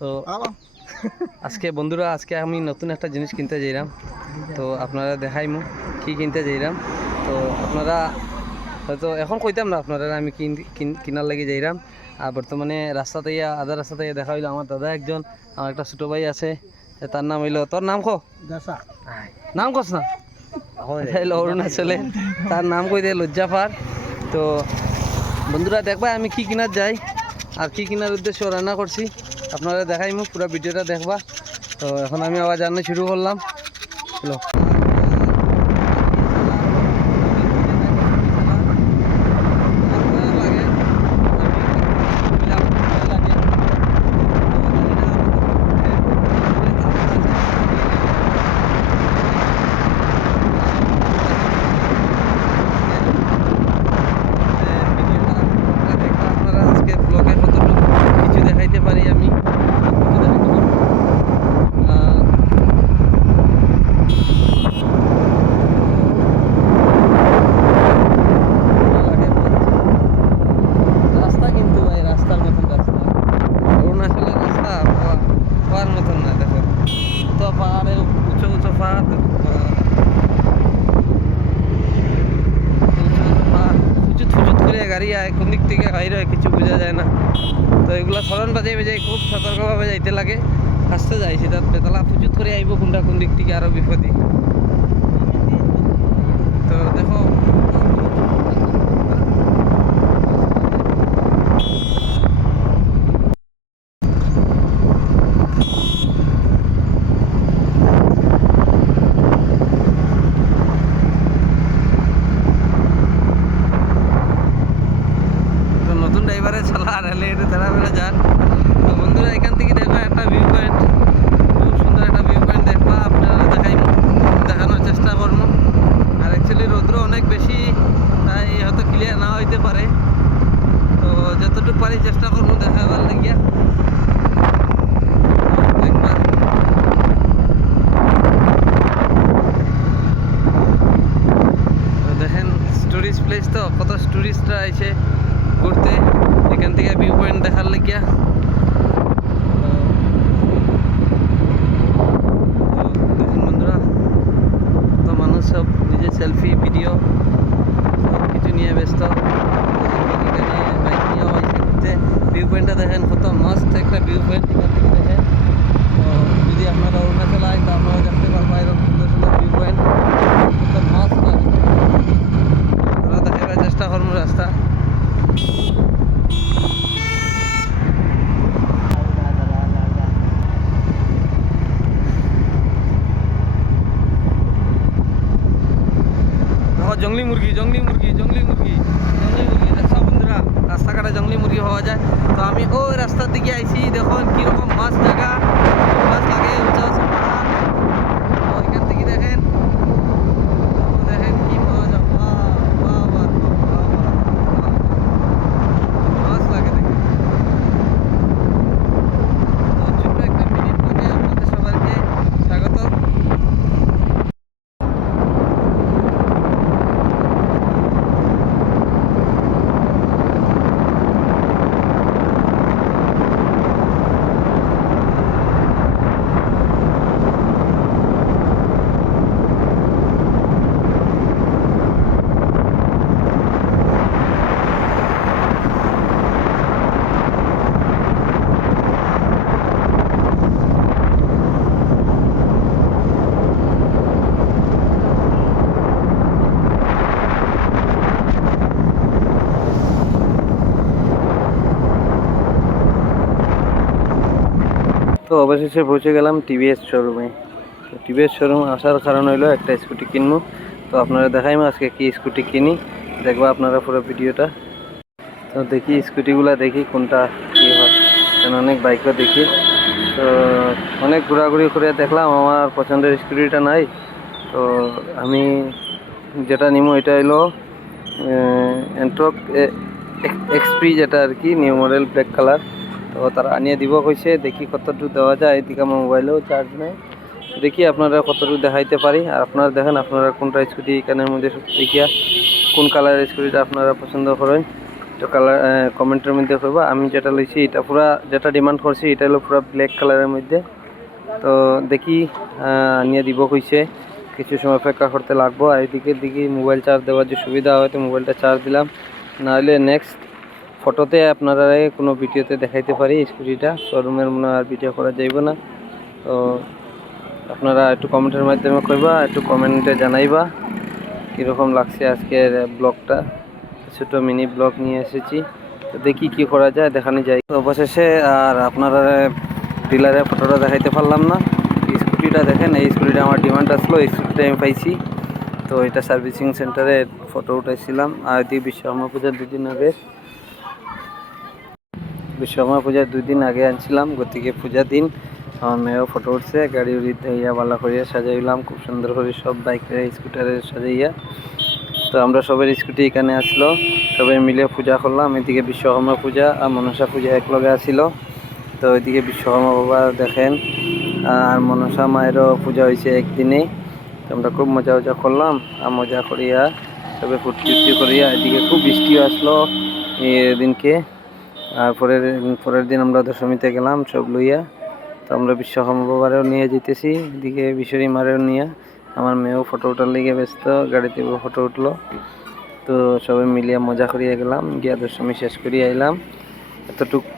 তো আজকে বন্ধুরা আজকে আমি নতুন একটা জিনিস কিনতে যাইলাম, তো আপনারা দেখাইমু কি কিনতে যাইলাম। তো আপনারা হয়তো এখন কইতাম না আপনারা আমি কিনার লাগি যাইলাম। আর বর্তমানে রাস্তাতে আধা রাস্তাতে দেখা হইলো আমার দাদা একজন, আমার একটা ছোটো ভাই আছে, তার নাম হইলো, তোর নাম কো নাম কস না হইলো অরুণাচলে, তার নাম কই দিয়ে লজ্জাফার। তো বন্ধুরা দেখবা আমি কি কিনার যাই আর কি কেনার উদ্দেশ্যে রান্না করছি আপনারা দেখাইমু, পুরো ভিডিওটা দেখবা। তো এখন আমি আবার জানা শুরু করলাম। হ্যালো আজকে ব্লগে কতটুকু কিছু দেখাইতে পারি আমি রাস্তা, কিন্তু ভাই রাস্তার মতন রাস্তা, অরুণাচলের রাস্তা হওয়ার মতন না। দেখো তো পাহাড়ে উঁচু উঁচু পাহাড়, ফুচুত ফুচুত করে গাড়ি আয়, কোন দিক থেকে বাইরে হয় কিছু বোঝা যায় না। তো এগুলো হরন বাজাই বাজাই খুব সতর্কভাবে যাইতে লাগে, আসতে যাই সেটা বেতলা ফুচুত করে আইব কোনটা কোন দিক থেকে আরো বিপদে। তো দেখো নতুন ড্রাইভারে চালা রেলে এটা তারা বেলা যান। তো বন্ধুরা এখান থেকে দেখবা একটা ভিউ পয়েন্ট, খুব সুন্দর একটা ভিউ পয়েন্ট দেখবা, আপনারা দেখানোর চেষ্টা করবো। আর অ্যাকচুয়ালি রৌদ্র অনেক বেশি, তাই হয়তো ক্লিয়ার না হইতে পারে, তো যতটুকু পারি চেষ্টা করবো দেখাবার লাগিয়া। দেখবা দেখেন টুরিস্ট প্লেস, তো কত টুরিস্টরা এসে ঘুরতে এখান থেকে ভিউ পয়েন্ট দেখার লাগিয়া। দেখুন বন্ধুরা কত মানুষ সব নিজের সেলফি ভিডিও সব কিছু নিয়ে ব্যস্ত, এখানে বাইক নিয়েও এসে ঘুরতে। ভিউ পয়েন্টটা দেখেন কত মস্ত একটা ভিউ পয়েন্ট এখান থেকে দেখেন। তো যদি আপনারা অরুণাচল আয় তো আপনারা দেখতে পারবো এরকম সুন্দর সুন্দর ভিউ পয়েন্ট, কত মস্ত লাগে। আমরা দেখাবার চেষ্টা করবো রাস্তা। জঙ্গলি মুরগি জঙ্গলি মুরগি জঙ্গলি মুরগি জঙ্গলি মুরগি দেখছো বন্ধুরা, রাস্তাঘাটে জঙ্গলি মুরগি পাওয়া যায়। তো আমি ওই রাস্তার দিকে আইছি, দেখুন কীরকম মাছ জায়গা, মাছ লাগে উঁচা উঁচা পাহাড়। তো এখান থেকে দেখেন দেখেন কি মজা, মাছ লাগে দেখেন। তো ছোট্ট একটা মিনিট ব্লগে আপনাদের সবাইকে স্বাগত। তো অবশেষে পৌঁছে গেলাম টিভিএস শোরুমে। তো টিভিএস শোরুমে আসার কারণ হইলো একটা স্কুটি কিনবো। তো আপনারা দেখাইমো আজকে কি স্কুটি কিনি, দেখবা আপনারা পুরো ভিডিওটা। তো দেখি স্কুটিগুলা দেখি কোনটা কী হয়, কারণ অনেক বাইকও দেখি। তো অনেক ঘোরাঘুরি করে দেখলাম আমার পছন্দের স্কুটিটা নাই। তো আমি যেটা নিবো এটা হইলো এন্ট্রক এক্সপি, যেটা আর কি নিউ মডেল ব্ল্যাক কালার। তো তারা আনিয়ে দিব কইছে, দেখি কতটুকু দেওয়া যায়। এদিকে আমার মোবাইলেও চার্জ নেই, দেখি আপনারা কতটুকু দেখাইতে পারি। আর আপনারা দেখেন আপনারা কোনটা স্কুটি এখানের মধ্যে দেখিয়া কোন কালারের স্কুটিটা আপনারা পছন্দ করেন। তো কালার কমেন্টের মধ্যে করবা। আমি যেটা লইছি এটা পুরা যেটা ডিমান্ড করছি এটা হলো পুরা ব্ল্যাক কালারের মধ্যে। তো দেখি নিয়ে দিব কইছে, কিছু সময় অপেক্ষা করতে লাগবো। আর এদিকে মোবাইল চার্জ দেওয়ার যে সুবিধা হয় তো মোবাইলটা চার্জ দিলাম, নাহলে নেক্সট ফটোতে আপনারা কোনো ভিডিওতে দেখাইতে পারি স্কুটিটা। শোরুমের মনে আর ভিডিও করা যাইব না। তো আপনারা একটু কমেন্টের মাধ্যমে কইবা, একটু কমেন্টে জানাইবা কীরকম লাগছে আজকের ব্লগটা। ছোটো মিনি ব্লগ নিয়ে এসেছি, তো দেখি কি করা যায়, দেখানো যায়। তো অবশেষে আর আপনারা ডিলারের ফটোটা দেখাইতে পারলাম না। স্কুটিটা দেখেন, এই স্কুটিটা আমার ডিমান্ড আসলো, এই স্কুটিটা আমি পাইছি। তো এটা সার্ভিসিং সেন্টারে ফটো উঠাইছিলাম। আর এদিকে বিশ্বকর্মা পূজার 2 দিন আগে, বিশ্বকর্মা পূজার 2 দিন আগে আনছিলাম, গতিকে পূজার দিন আমার মেয়েও ফটো উঠছে। গাড়ি উড়ি ইয়া বালা করিয়া সাজাইলাম খুব সুন্দর করে, সব বাইকের স্কুটারের সাজাইয়া। তো আমরা সবাই স্কুটি এখানে আসলো, সবাই মিলে পূজা করলাম। এদিকে বিশ্বকর্মা পূজা আর মনসা পূজা একলগে আসিল। তো ওইদিকে বিশ্বকর্মা বাবা দেখেন আর মনসা মায়েরও পূজা হয়েছে একদিনে। তো আমরা খুব মজা করলাম, আর মজা করিয়া সবাই ফুর্তি করিয়া এদিকে খুব বৃষ্টিও আসলো এদিনকে। আর পরের দিন আমরা দশমীতে গেলাম সব লইয়া। তো আমরা বিশ্বকর্মা বাবারেও নিয়ে যেতেছি, এদিকে বিশ্বরী মারেও নিয়ে। আমার মেয়েও ফটো ওঠার লেগে ব্যস্ত, গাড়িতে ফটো উঠলো। তো সবাই মিলিয়ে মজা করিয়া গেলাম, গিয়া দশমী শেষ করিয়া আইলাম এতটুকু।